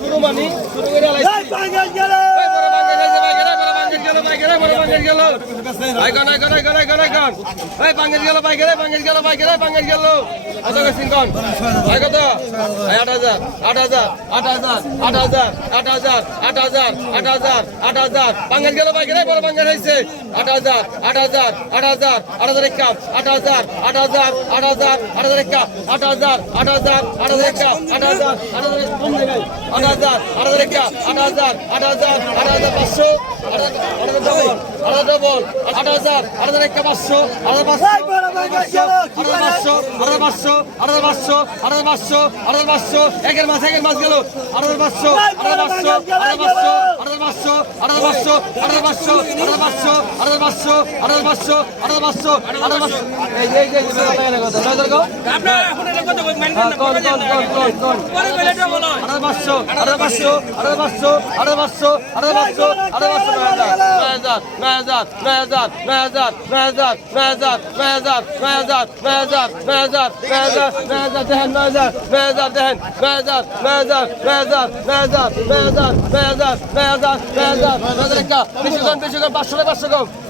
শুরু মানি শুরু করে গেল বড় বাঙ্গাল গেল এই কোন এই কোন এই কোন এই বাঙ্গাল গেল বাঙ্গাল গেল বাইকের বাঙ্গাল গেল কত গেছিন কোন এই কত এই 8000 8000 8000 8000 8000 8000 8000 8000 বাঙ্গাল গেল বাইকের বড় বাঙ্গাল হইছে 8000 8000 8000 8000 একা 8000 8000 8000 8000 একা 8000 8000 8000 একা 8000 8000 কম দেবে 8000 8000 একা 8000 8000 8000 500 8000 ডবল 8000 ডবল 8000 8000 একা 500 8000 500 8000 500 8000 500 8000 500哎呀500 একের মাস একের মাস গেল 8000 500 8000 500 8000 500 8000 500 8000 500 8000 500 8000 500 8000 500 8000 500 8000 500 এই যে এই যে কথা না কথা নয় দরগো আপনারা এখন এটা কথা বলবেন হ্যাঁ কোন কোন কোন কোন কোন পরে বলে এটা বলো আরে পাঁচশো আরে পাঁচশো আরে পাঁচশো আরে পাঁচশো আরে পাঁচশো আরে পাঁচশো নয় হাজার নয় হাজার নয় হাজার নয় হাজার নয় হাজার নয় হাজার নয় হাজার নয় হাজার নয় হাজার নয় হাজার নয় হাজার নয় হাজার দেখেন নয় হাজার নয় হাজার দেখেন নয় হাজার নয় হাজার নয় হাজার নয় হাজার নয় হাজার নয় হাজার নয় হাজার নয় হাজার নয় হাজার বেশি কম বেশি কম পাঁচশো টাকা পাঁচশো কম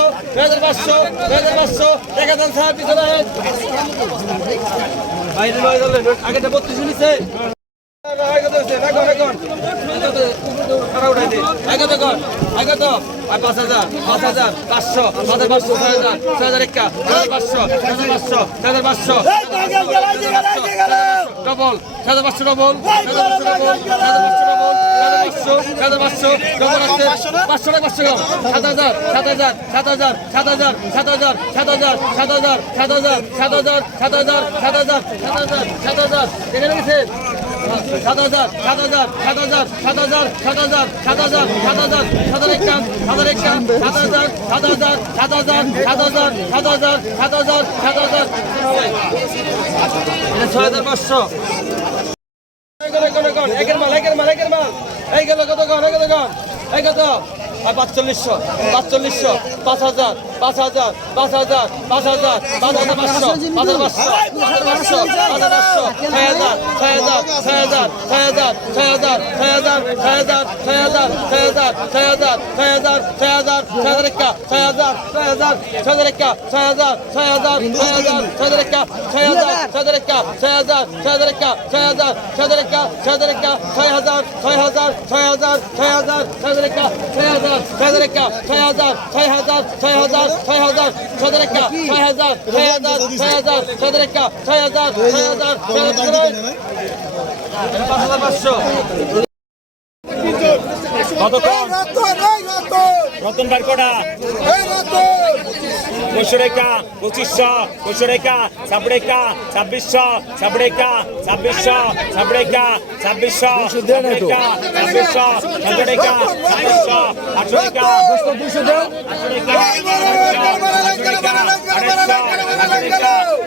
পাঁচশো দুই হাজার পাঁচশো দুই হাজার পাঁচশো এক হাজার ছাড় পাঁচ হাজার পাঁচ হাজার পাঁচশো পাঁচ হাজার পাঁচশো ছয় হাজার ছয় হাজার একা ছয় হাজার পাঁচশো ছয় হাজার পাঁচশো ছয় হাজার পাঁচশো ডবল ছয় হাজার পাঁচশো ডবল ছয় হাজার পাঁচশো ডবল হাজার পাঁচশো ডবল পাঁচশো টাকা পাঁচশো সাত হাজার সাত হাজার সাত হাজার সাত হাজার সাত হাজার সাত হাজার সাত হাজার সাত হাজার সাত হাজার সাত হাজার সাত হাজার সাত হাজার সাত হাজার দেখে রেখেছেন সাত হাজার সাত হাজার সাত হাজার সাত হাজার সাত হাজার সাত হাজার সাত হাজার সাত হাজার সাত হাজার একান সাত হাজার সাত হাজার সাত হাজার সাত হাজার সাত হাজার সাত হাজার সাত হাজার ছয় হাজার পাঁচশো একের মাল একের মাল একের মাল কত কন এই কত কন এই কত পাঁচচল্লিশশো পাঁচচল্লিশশো পাঁচ হাজার পাঁচ হাজার পাঁচ হাজার পাঁচ হাজার পাঁচ হাজার পাঁচশো পাঁচ হাজার পাঁচশো পাঁচ হাজার পাঁচশো ছয় হাজার ছয় হাজার ছয় হাজার ছয় হাজার ছয় হাজার ছয় হাজার ছয় হাজার ছয় হাজার ছয় হাজার ছয় হাজার ছয় হাজার ছয় হাজার ছয় হাজার একা ছয় হাজার ছয় হাজার ছদের একটা ছয় হাজার ছয় হাজার ছয় হাজার ছদের একটা ছয় হাজার ছয় হাজার কত কম? রতন বারকোটা পঁচিশরেখা পঁচিশশো পঁচিশরেখা সাবরেখা ছাব্বিশশো সাবরেখা ছাব্বিশশো সাবরেখা ছাব্বিশশো সাবরেখা ছাব্বিশশো সাবরেখা ছাব্বিশশো আটশোরেখা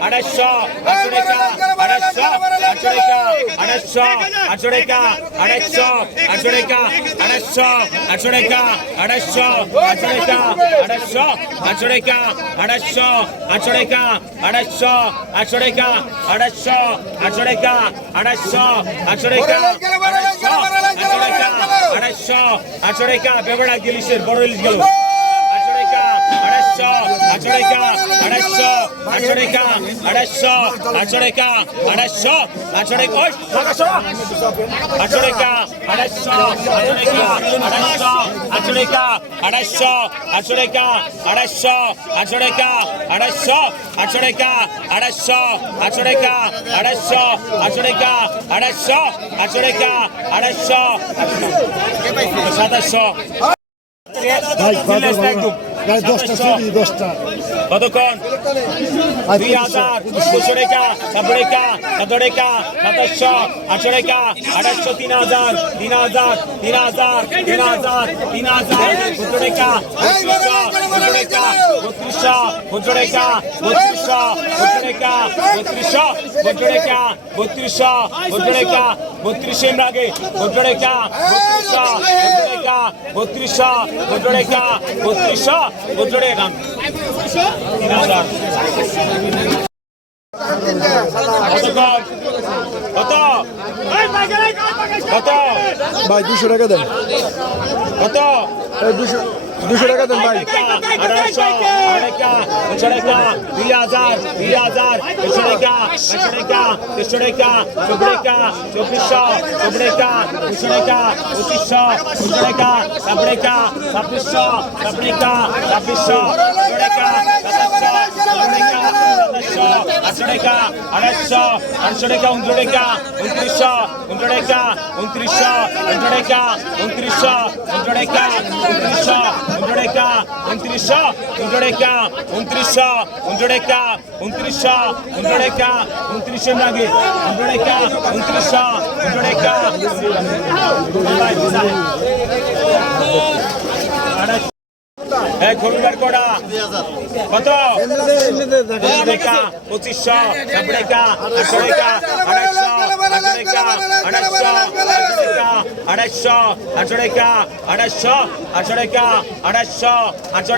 আড়াইশো আটশোরেখা আড়াইশো আটশোরেখা আড়াইশো আটশোরেখা আড়াইশো আটশোরেখা আড়াইশো আটশোরেখা আড়াইশো আটশো রেখা আড়াইশো আটশো রেখা আড়াইশো আটশো রেখা আড়াইশো আটশো রেখা আড়াইশো আটশো রেখা আড়াইশো আটশো রেখা আড়াইশো আটশো রেখা আড়াইশো আটশো রেখা আড়াইশো বেবড়া গিলিশের বড় গেল আটশো রেখা আড়াইশো আটশো আটশো রেখা আড়াইশো আটশো রেখা আড়াইশো আটশো ওই আটশো আটশো রেখা আড়াইশো আটশো রেখা আড়াইশো আটশো রেখা আড়াইশো আটশো রেখা আড়াইশো আটশো রেখা আড়াইশো আটশো রেখা আড়াইশো আটশো রেখা আড়াইশো আটশো রেখা আড়াইশো সাতাশশো দশটা ছবি দশটা। কতক্ষণ? দুই হাজার দুশো রেখা সাতশো রেখা সাতশো রেখা সাতাশশো আটশো রেখা আঠাশশো তিন হাজার তিন হাজার তিন হাজার তিন হাজার তিন হাজার দুশো রেখা দুশো রেখা দুশো রেখা বত্রিশশো বজ্রেখা বত্রিশশো বজ্রেখা বত্রিশশো বজ্রেখা বত্রিশশো বজ্রেখা বত্রিশে আগে বজ্রেখা বত্রিশশো বজ্রেখা বত্রিশশো বজ্রেখা বত্রিশশো বজ্রেখা কত কত ভাই দুশো টাকা দেন কত দুশো দুশো টাকা দেন ভাই। Kashoreka, Biyazar, Biyazar, Kashoreka, Kashoreka, Kashoreka, Chobreka, Chobisha, Chobreka, Kashoreka, Utisha, Kashoreka, Sabreka, Sapisha, Sabreka, Sapisha, Kashoreka, Kashoreka, আটশোরেখা আড়াইশো আটশোরেখা উনত্রিশা উনত্রিশশো উনত্রিশা উনত্রিশশো উনত্রিশা উনত্রিশশো উনত্রিশা উনত্রিশশো উনত্রিশা উনত্রিশশো উনত্রিশা উনত্রিশা উনত্রিশশো উনজোড়েকা উনত্রিশশো উনজোড়েকা উনত্রিশশো নাকি? উনজোড়েকা উনত্রিশশো উনজোড়েকা কত পঁচিশশো টাকা আটশো টাকা আড়াইশো আড়াইশো আড়াইশো আটশো টাকা আড়াইশো আটশো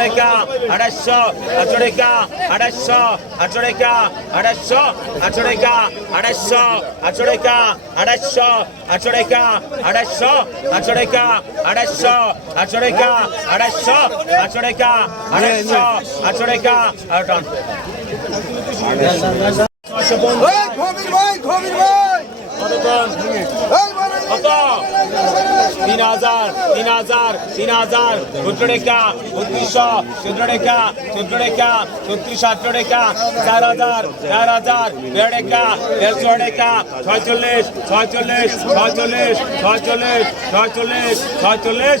টাকা আড়াইশো আটশো টাকা আড়াইশো আটশো টাকা আড়াইশো আটশো টাকা আড়াইশো আটশো টাকা আড়াইশো আটশো টাকা আড়াইশো আটশো টাকা আড়াইশো আটশো টাকা আড়াইশো আটশো টাকা আড়াইশো আটশো টাকা আর টান তিন হাজার তিন হাজার তিন হাজার চোদ্দ টাকা বত্রিশশো চোদ্দ টাকা চোদ্দ টাকা চৌত্রিশ আটশো টাকা চার হাজার চার হাজার দেড় টাকা দেড়শো টাকা ছয়চল্লিশ ছয়চল্লিশ ছয়চল্লিশ ছয়চল্লিশ ছয়চল্লিশ ছয়চল্লিশ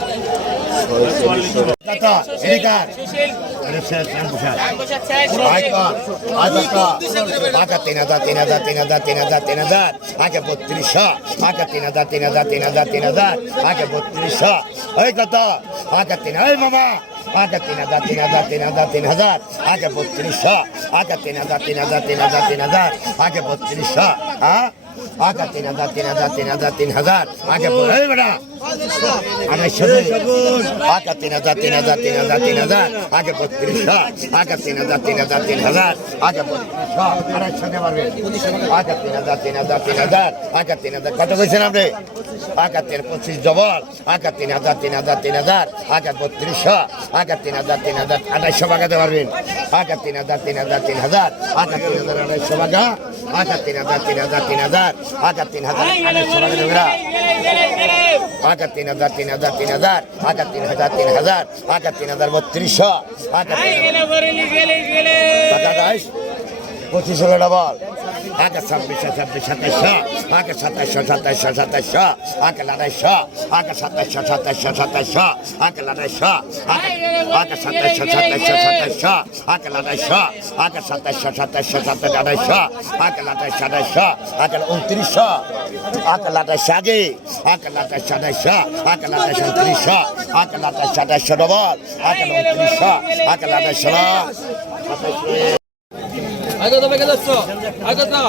আকা তিন হাজার তিন হাজার তিন হাজার তিন হাজার তিন হাজার আগে বত্রিশশো আগে তিন হাজার তিন হাজার তিন হাজার তিন হাজার আগে বত্রিশশো ওই কত আগে তিন ওই মামা আগে তিন হাজার তিন হাজার তিন হাজার তিন হাজার আগে বত্রিশশো আগে তিন হাজার তিন হাজার তিন হাজার তিন হাজার আগে বত্রিশশো হ্যাঁ আগে তিন হাজার তিন হাজার তিন হাজার তিন হাজার আগে এই বেটা আড়াইশো তিন হাজার তিন হাজার তিন হাজার তিন হাজার আগে বত্রিশশো আগে তিন হাজার তিন হাজার তিন হাজার আগে বত্রিশশো আড়াইশো কে আগে তিন হাজার তিন হাজার তিন হাজার আগে তিন হাজার কত কইছেন আপনি আগে তিন পঁচিশ ডবল আগে তিন হাজার তিন হাজার তিন হাজার আগে বত্রিশশো আগে তিন হাজার তিন হাজার আড়াইশো বাগাতে পারবেন আগে তিন হাজার তিন হাজার তিন হাজার আগে তিন হাজার আড়াইশো বাগা আগে তিন হাজার তিন হাজার তিন হাজার আগে তিন হাজার আড়াইশো বাগা আগে তিন হাজার তিন হাজার তিন হাজার আগে তিন হাজার তিন হাজার আগে তিন হাজার বত্রিশশো আঠাইশ পঁচিশ হলো ডবল আগে ছাব্বিশশো ছাব্বিশ সাতাইশশো আগে সাতাইশশো সাতাইশশো সাতাইশশো আগে আড়াইশো, আগে সাতাইশশো সাতাইশশো সাতাইশশো আগে আড়াইশো, আগে সাতাইশশো সাতাইশশো সাতাইশশো আগে আড়াইশো, আগে সাতাইশশো সাতাইশশো সাতাইশ, আড়াইশো, আগে আড়াইশো আড়াইশো, আগে উনত্রিশশো আগে আড়াইশো, আগে আগে আড়াইশো আড়াইশো, আগে আড়াইশো উনত্রিশশো আগে আড়াইশো আড়াইশো ডবল আগে উনত্রিশশো আগে আড়াইশো আগত বেগে যাচ্ছ। আগত না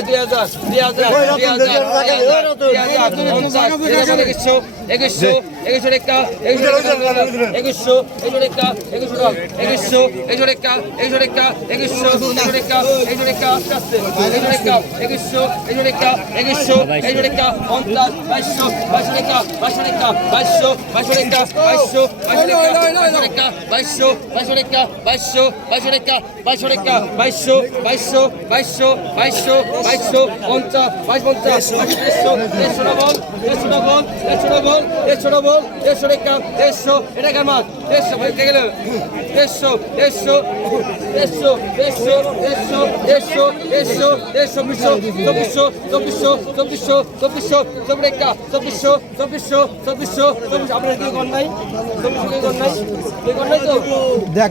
দুই হাজার দুই হাজার দুই হাজার দুই হাজার একুশশো একুশশো টাকা একুশশো একুশশো একুশশো টাকা একুশশো টাকা একুশশো একুশশো টাকা একুশশো টাকা একুশশো একুশশো টাকা একুশশো আস্তে একুশশো টাকা একুশশো একুশশো টাকা একুশশো একুশশো টাকা পঞ্চাশ বাইশশো বাইশশো টাকা বাইশশো টাকা বাইশশো বাইশশো টাকা বাইশশো বাইশশো টাকা বাইশশো বাইশশো টাকা বাইশশো বাইশশো টাকা বাইশশো টাকা বাইশশো বাইশশো বাইশশো বাইশশো বাইশশো পঞ্চাশ বাইশ পঞ্চাশ দেড়শো দেড়শো ডবল দেড়শো ডবল দেড়শো ডবল দেড়শো ডবল দেড়শো টাকা দেড়শো এটা কেমন দেড়শো কে গেল দেড়শো দেড়শো দেড়শো দেড়শো দেড়শো দেড়শো দেড়শো দেড়শো বিশশো চব্বিশশো চব্বিশশো চব্বিশশো চব্বিশশো চব্বিশ টাকা চব্বিশশো চব্বিশশো চব্বিশশো চব্বিশ আপনার কি কর নাই চব্বিশশো কি কর নাই কি কর নাই তো দেখ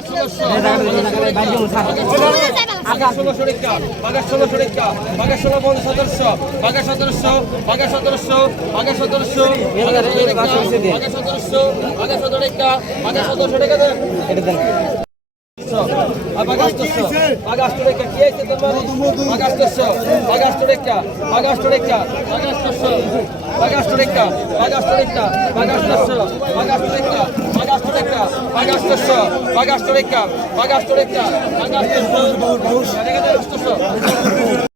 ষোলোশো রেখা বাঘা ষোলোশো রেখা বাঘা ষোলো বন্ধ সদস্য বাঘা সদস্য বাঘা সদস্য বাঘা সদস্য বাঘা সদস্য বাঘা সদস্য রেখা বাঘা সদস্য রেখা বাগাস্টরেকা Pagastorekka, Pagastosso, Pagastorekka, Pagastorekka, Pagastosso.